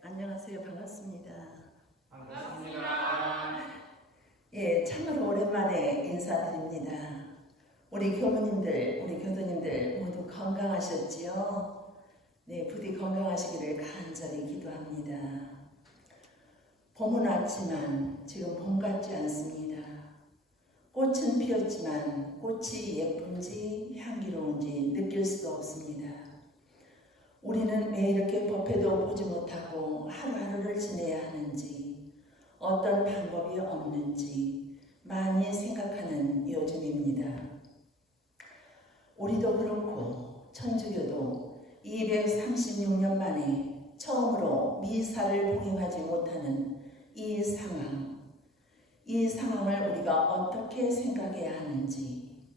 안녕하세요. 반갑습니다. 반갑습니다. 참으로 오랜만에 인사드립니다. 우리 교무님들, 우리 교도님들 모두 건강하셨지요? 부디 건강하시기를 간절히 기도합니다. 봄은 왔지만 지금 봄 같지 않습니다. 꽃은 피었지만 꽃이 예쁜지 향기로운지 느낄 수도 없습니다. 우리는 왜 이렇게 법회도 보지 못하고 하루하루를 지내야 하는지, 어떤 방법이 없는지 많이 생각하는 요즘입니다. 우리도 그렇고 천주교도 236년 만에 처음으로 미사를 봉행하지 못하는 이 상황을 우리가 어떻게 생각해야 하는지,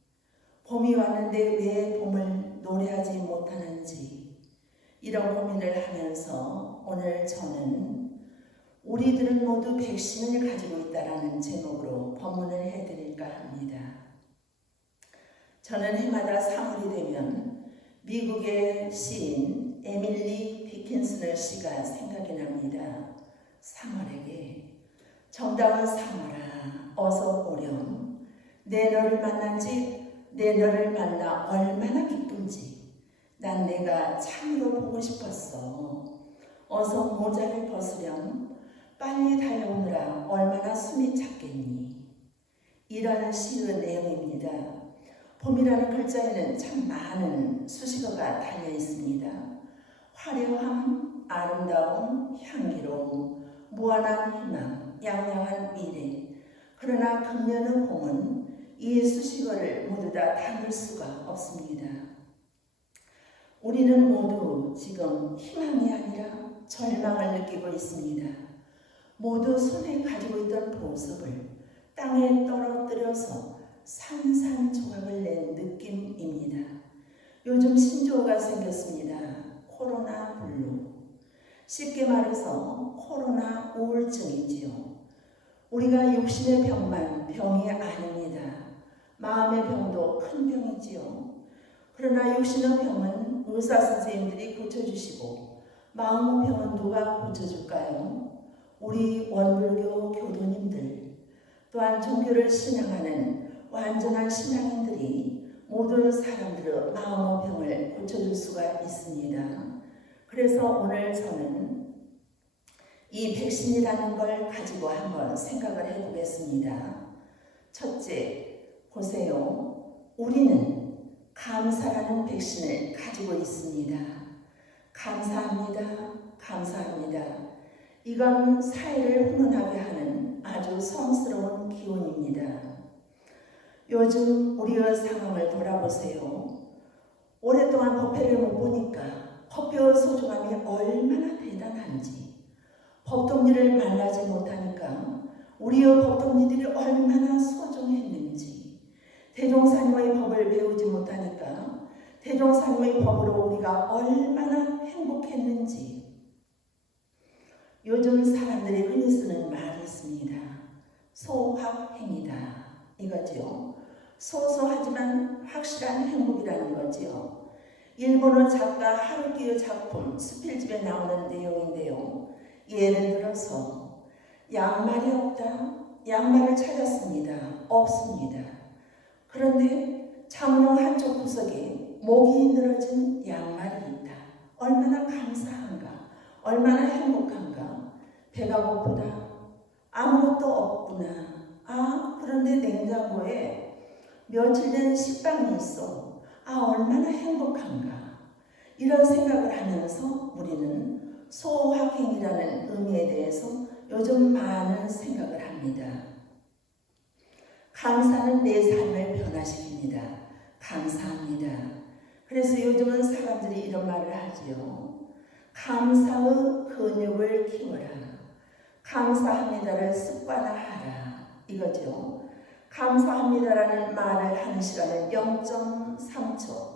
봄이 왔는데 왜 봄을 노래하지 못하는지 이런 고민을 하면서 오늘 저는 우리들은 모두 백신을 가지고 있다라는 제목으로 법문을 해드릴까 합니다. 저는 해마다 3월이 되면 미국의 시인 에밀리 디킨슨 씨가 생각이 납니다. 3월에게 정다운 3월아 어서 오렴. 내 너를 만나 얼마나 기쁜지 난 내가 참으로 보고 싶었어. 어서 모자를 벗으렴. 빨리 달려오느라 얼마나 숨이 찼겠니. 이런 시의 내용입니다. 봄이라는 글자에는 참 많은 수식어가 달려 있습니다. 화려함, 아름다움, 향기로움, 무한한 희망, 양양한 미래. 그러나 금년의 봄은 이 수식어를 모두 다 담을 수가 없습니다. 우리는 모두 지금 희망이 아니라 절망을 느끼고 있습니다. 모두 손에 가지고 있던 보석을 땅에 떨어뜨려서 산산조각을 낸 느낌입니다. 요즘 신조어가 생겼습니다. 코로나 블루. 쉽게 말해서 코로나 우울증이지요. 우리가 육신의 병만 병이 아닙니다. 마음의 병도 큰 병이지요. 그러나 육신의 병은 의사 선생님들이 고쳐주시고 마음의 병은 누가 고쳐줄까요? 우리 원불교 교도님들, 또한 종교를 신앙하는 완전한 신앙인들이 모든 사람들의 마음의 병을 고쳐줄 수가 있습니다. 그래서 오늘 저는 이 백신이라는 걸 가지고 한번 생각을 해보겠습니다. 첫째, 보세요. 우리는 감사라는 백신을 가지고 있습니다. 감사합니다. 감사합니다. 이건 사회를 훈훈하게 하는 아주 성스러운 기운입니다. 요즘 우리의 상황을 돌아보세요. 오랫동안 법회를 못 보니까 법회의 소중함이 얼마나 대단한지, 법동리를 만나지 못하니까 우리의 법동리들이 얼마나 소중했는지, 대종사님의 법을 배우지 못하니까 대종사님의 법으로 우리가 얼마나 행복했는지. 요즘 사람들이 흔히 쓰는 말이 있습니다. 소확행이다 이거지요. 소소하지만 확실한 행복이라는 거지요. 일본어 작가 하루키의 작품 수필집에 나오는 내용인데요. 예를 들어서 양말이 없다. 양말을 찾았습니다. 없습니다. 그런데 창문 한쪽 구석에 목이 늘어진 양말이 있다. 얼마나 감사한가, 얼마나 행복한가. 배가 고프다. 아무것도 없구나. 그런데 냉장고에 며칠 된 식빵이 있어. 얼마나 행복한가. 이런 생각을 하면서 우리는 소확행이라는 의미에 대해서 요즘 많은 생각을 합니다. 감사는 내 삶을 변화시킵니다. 감사합니다. 그래서 요즘은 사람들이 이런 말을 하지요. 감사의 근육을 키워라. 감사합니다를 습관화하라. 이거죠. 감사합니다라는 말을 하는 시간은 0.3초.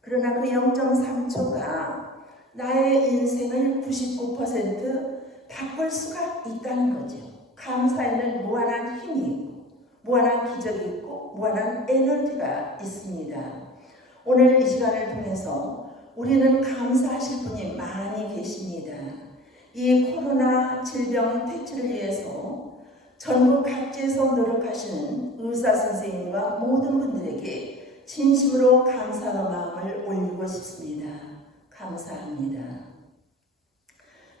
그러나 그 0.3초가 나의 인생을 99% 바꿀 수가 있다는 거죠. 감사에는 무한한 힘이 있고 무한한 기적이 있고 무한한 에너지가 있습니다. 오늘 이 시간을 통해서 우리는 감사하실 분이 많이 계십니다. 이 코로나 질병 퇴치를 위해서 전국 각지에서 노력하시는 의사 선생님과 모든 분들에게 진심으로 감사의 마음을 올리고 싶습니다. 감사합니다.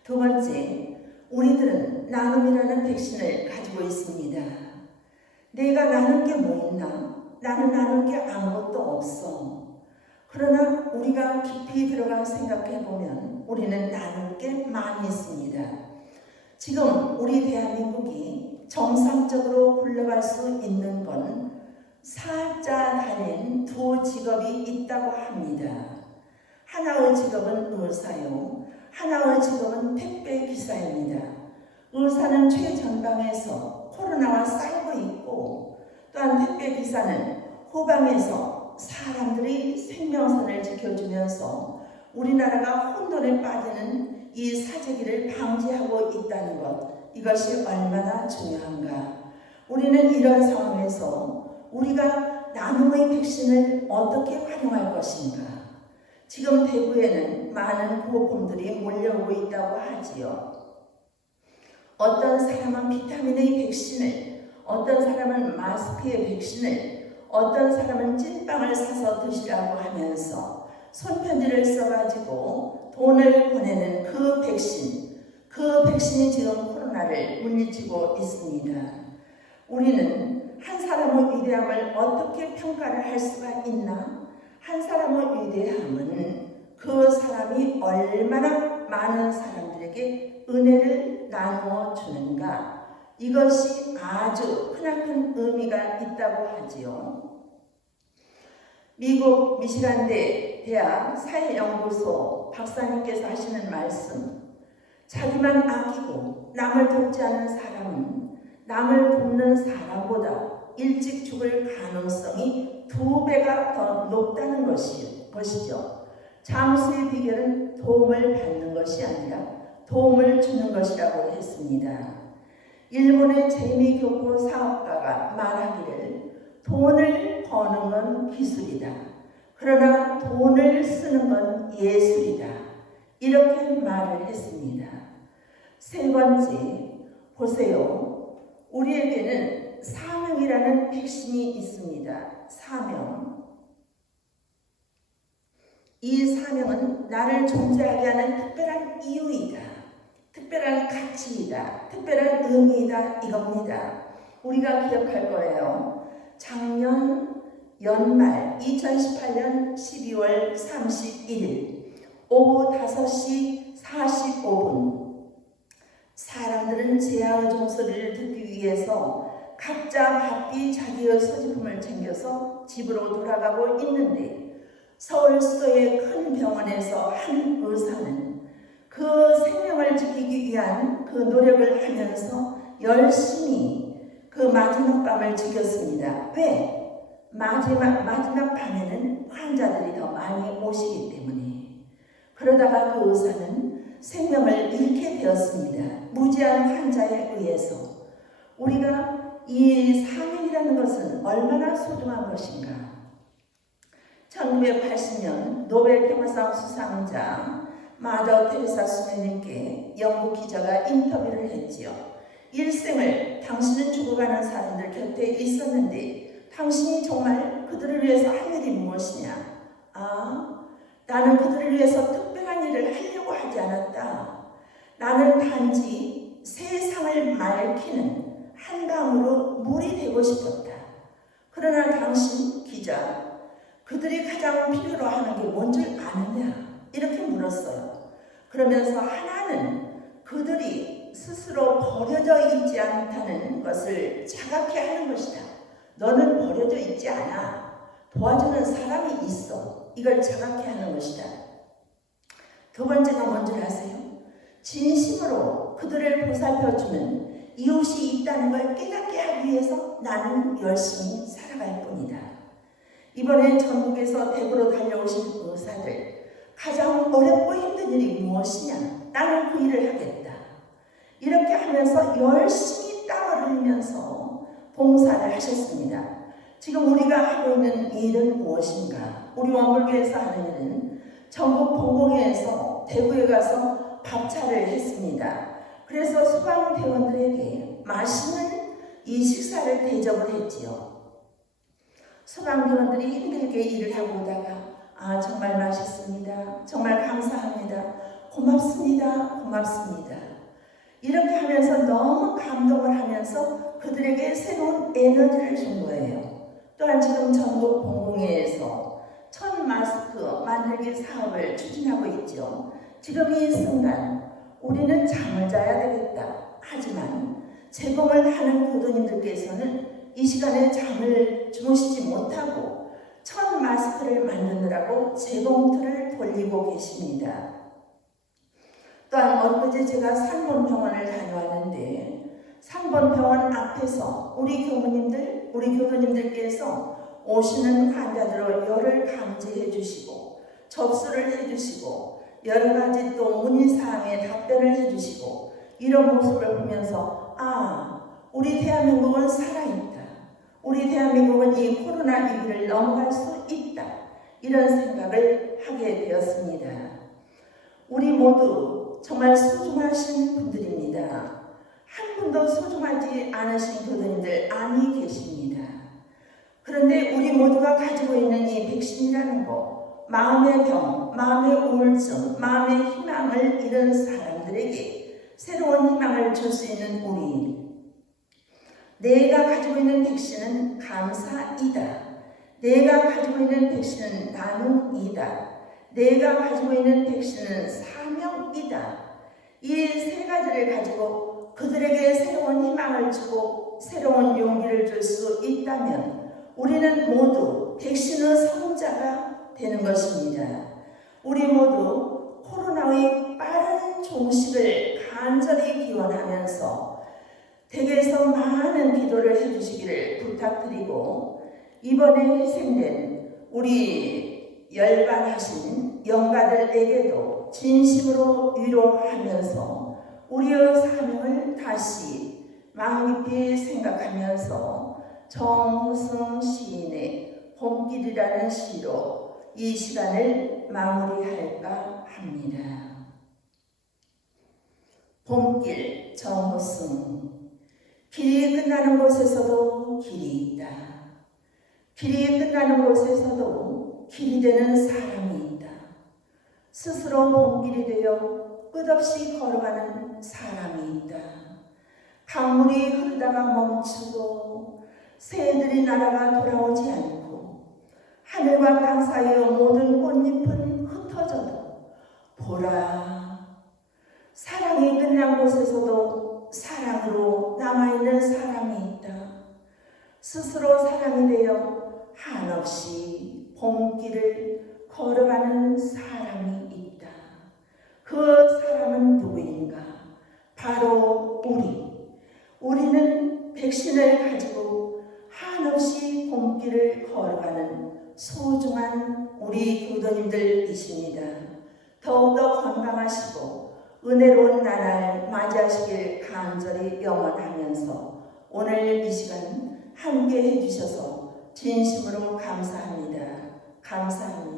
두 번째, 우리들은 나눔이라는 백신을 가지고 있습니다. 내가 나눌 게 뭐 있나? 나는 나눌 게 아무것도 없어. 그러나 우리가 깊이 들어가 생각해 보면 우리는 나눌 게 많이 있습니다. 지금 우리 대한민국이 정상적으로 굴러갈 수 있는 건 사자 달린 두 직업이 있다고 합니다. 하나의 직업은 의사요, 하나의 직업은 택배 기사입니다. 의사는 최전방에서 코로나와 싸우고 있고, 또한 택배 기사는 후방에서 사람들이 생명선을 지켜주면서 우리나라가 혼돈에 빠지는 이 사재기를 방지하고 있다는 것, 이것이 얼마나 중요한가. 우리는 이런 상황에서 우리가 나눔의 백신을 어떻게 활용할 것인가. 지금 대구에는 많은 구호품들이 몰려오고 있다고 하지요. 어떤 사람은 비타민의 백신을, 어떤 사람은 마스크의 백신을, 어떤 사람은 찐빵을 사서 드시라고 하면서 손편지를 써가지고 돈을 보내는 그 백신이 지금 코로나를 물리치고 있습니다. 우리는 한 사람의 위대함을 어떻게 평가를 할 수가 있나? 한 사람의 위대함은 그 사람이 얼마나 많은 사람들에게 은혜를 나누어 주는가, 이것이 아주 크나큰 의미가 있다고 하지요. 미국 미시간대 대학 사회연구소 박사님께서 하시는 말씀, 자기만 아끼고 남을 돕지 않은 사람은 남을 돕는 사람보다 일찍 죽을 가능성이 2배가 더 높다는 것이죠. 장수의 비결은 도움을 받는 것이 아니라 도움을 주는 것이라고 했습니다. 일본의 재미교포 사업가가 말하기를 돈을 버는 건 기술이다. 그러나 돈을 쓰는 건 예술이다. 이렇게 말을 했습니다. 세 번째, 보세요. 우리에게는 사명이라는 백신이 있습니다. 사명. 이 사명은 나를 존재하게 하는 특별한 이유이다. 특별한 가치이다. 특별한 의미이다. 이겁니다. 우리가 기억할 거예요. 작년 연말 2018년 12월 31일 오후 5시 45분 사람들은 제아의 종소리를 듣기 위해서 각자 바삐 자기의 소지품을 챙겨서 집으로 돌아가고 있는데, 서울 수도의 큰 병원에서 한 의사는 그 생명을 지키기 위한 그 노력을 하면서 열심히 그 마지막 밤을 지켰습니다. 왜? 마지막 밤에는 환자들이 더 많이 오시기 때문에. 그러다가 그 의사는 생명을 잃게 되었습니다. 무지한 환자에 의해서. 우리가 이 사명이라는 것은 얼마나 소중한 것인가. 1980년 노벨 평화상 수상자 마더 테레사 수녀님께 영국 기자가 인터뷰를 했지요. 일생을 당신은 죽어가는 사람들 곁에 있었는데 당신이 정말 그들을 위해서 할 일이 무엇이냐? 나는 그들을 위해서 특별한 일을 하려고 하지 않았다. 나는 단지 세상을 맑히는 한강으로 물이 되고 싶었다. 그러나 당신 기자, 그들이 가장 필요로 하는 게 뭔 줄 아느냐? 이렇게 물었어요. 그러면서 하나는 그들이 스스로 버려져 있지 않다는 것을 자각해 하는 것이다. 너는 버려져 있지 않아. 도와주는 사람이 있어. 이걸 자각해 하는 것이다. 두 번째가 뭔지 아세요? 진심으로 그들을 보살펴주는 이웃이 있다는 걸 깨닫게 하기 위해서 나는 열심히 살아갈 뿐이다. 이번에 전국에서 대구로 달려오신 의사들, 가장 어렵고 힘든 일이 무엇이냐? 나는 그 일을 하겠다. 이렇게 하면서 열심히 땀을 흘리면서 봉사를 하셨습니다. 지금 우리가 하고 있는 일은 무엇인가? 우리 원불교에서 하는 일은 전국 봉공회에서 대구에 가서 밥차를 했습니다. 그래서 소방대원들에게 맛있는 이 식사를 대접을 했지요. 소방대원들이 힘들게 일을 하고 오다가 정말 맛있습니다. 정말 감사합니다. 고맙습니다. 고맙습니다. 이렇게 하면서 너무 감동을 하면서 그들에게 새로운 에너지를 준 거예요. 또한 지금 전국 봉공회에서 1000 마스크 만들기 사업을 추진하고 있죠. 지금 이 순간 우리는 잠을 자야 되겠다. 하지만 제공을 하는 교도님들께서는 이 시간에 잠을 주무시지 못하고 1000 마스크를 만드느라고 재봉틀을 돌리고 계십니다. 또한 엊그제 제가 산본병원을 다녀왔는데 산본병원 앞에서 우리 교무님들, 우리 교도님들께서 오시는 환자들의 열을 감지해 주시고 접수를 해 주시고 여러 가지 또 문의사항에 답변을 해 주시고 이런 모습을 보면서 우리 대한민국은 살아있다. 우리 대한민국은 이 코로나 위기를 넘어갈 수 있다. 이런 생각을 하게 되었습니다. 우리 모두 정말 소중하신 분들입니다. 한 분도 소중하지 않으신 교도님들 아니 계십니다. 그런데 우리 모두가 가지고 있는 이 백신이라는 거, 마음의 병, 마음의 우울증, 마음의 희망을 잃은 사람들에게 새로운 희망을 줄 수 있는 우리, 내가 가지고 있는 백신은 감사이다. 내가 가지고 있는 백신은 나눔이다. 내가 가지고 있는 백신은 사명이다. 이 세 가지를 가지고 그들에게 새로운 희망을 주고 새로운 용기를 줄 수 있다면 우리는 모두 백신의 성자가 되는 것입니다. 우리 모두 코로나의 빠른 종식을 간절히 기원하면서 댁에서 많은 기도를 해주시기를 부탁드리고 이번에 희생된 우리 열반하신 영가들에게도 진심으로 위로하면서 우리의 사명을 다시 마음 깊이 생각하면서 정호승 시인의 봄길이라는 시로 이 시간을 마무리할까 합니다. 봄길 정호승. 길이 끝나는 곳에서도 길이 있다. 길이 끝나는 곳에서도 길이 되는 사람이 있다. 스스로 봄길이 되어 끝없이 걸어가는 사람이 있다. 강물이 흐르다가 멈추고 새들이 날아가 돌아오지 않고 하늘과 땅 사이의 모든 꽃잎은 흩어져도 보라, 사랑이 끝난 곳에서도 사랑으로 남아있는 사람이 있다. 스스로 사랑이 되어 한없이 봄길을 걸어가는 사람이 있다. 그 사람은 누구인가? 바로 우리는 백신을 가지고 한없이 봄길을 걸어가는 소중한 우리 교도님들이십니다. 더욱더 건강하시고 은혜로운 나날 맞이하시길 간절히 염원하면서 오늘 이 시간 함께 해주셔서 진심으로 감사합니다. 감사합니다.